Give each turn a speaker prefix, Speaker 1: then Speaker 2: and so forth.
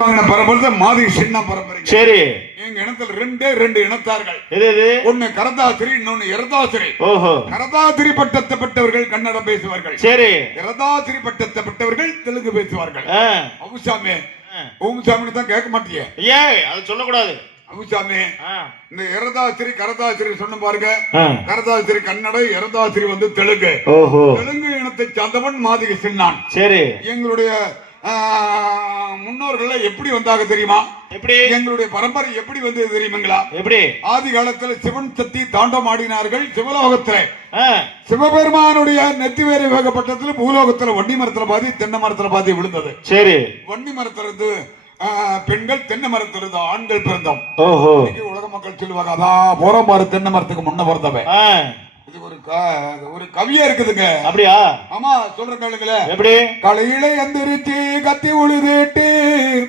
Speaker 1: பரம்பரை மாதிரி சின்ன பரம்பரை.
Speaker 2: சரி.
Speaker 1: எங்க இனத்துல ரெண்டே ரெண்டு இனத்தார்கள். ஒண்ணு கரதாசிரி இன்னொன்னு இரதாசிரி
Speaker 2: ஓஹோ.
Speaker 1: கரதாசிரி பட்டத்தை பெற்றவர்கள் கன்னடம் பேசுவார்கள்.
Speaker 2: சரி.
Speaker 1: இரதாசிரி பட்டத்தை பெற்றவர்கள் தெலுங்கு பேசுவார்கள்.
Speaker 2: ஆ.
Speaker 1: ஓம்சாமின்னு தான் கேட்க மாட்டியே.
Speaker 2: ஏய் அது சொல்லக்கூடாது.
Speaker 1: அபுசாமி
Speaker 2: ஆ,
Speaker 1: இந்த இரதாசிரி கரதாசிரி சொன்ன பாருங்க. கரதாசிரி கன்னட இரதாசிரி வந்து தெலுங்கு. தெலுங்கு இனத்தை சார்ந்தவன் மாதிரி சின்னான்.
Speaker 2: சரி.
Speaker 1: எங்களுடைய முன்னோர்கள் எப்படி வந்தாங்க தெரியுமா?
Speaker 2: எப்படி?
Speaker 1: எங்களுடைய பரம்பரை எப்படி வந்தது தெரியுங்களா
Speaker 2: எப்படி?
Speaker 1: ஆதி காலத்துல சிவன் சக்தி தாண்டம் ஆடினார்கள் சிவலோகத்துல. சிவபெருமானுடைய நெத்தி வேறு வேகப்பட்டத்துல பூலோகத்துல வண்டி மரத்துல பாதி தென்னை மரத்துல பாதி விழுந்தது.
Speaker 2: சரி.
Speaker 1: வண்டி மரத்துல இருந்து பெண்கள் தென்னை மரத்துல இருந்து ஆண்கள் பிறந்தோம். உலக மக்கள் சொல்லுவாங்க அதான் போறம்பாரு தென்னை மரத்துக்கு முன்ன பிறந்தவன். இது ஒரு ஒரு கவியா இருக்குதுங்க.
Speaker 2: அப்படியா?
Speaker 1: ஆமா சொல்ற கேளுங்களேன்.
Speaker 2: எப்படி?
Speaker 1: காலையில எந்திரிச்சு கத்தி உழுதுட்டு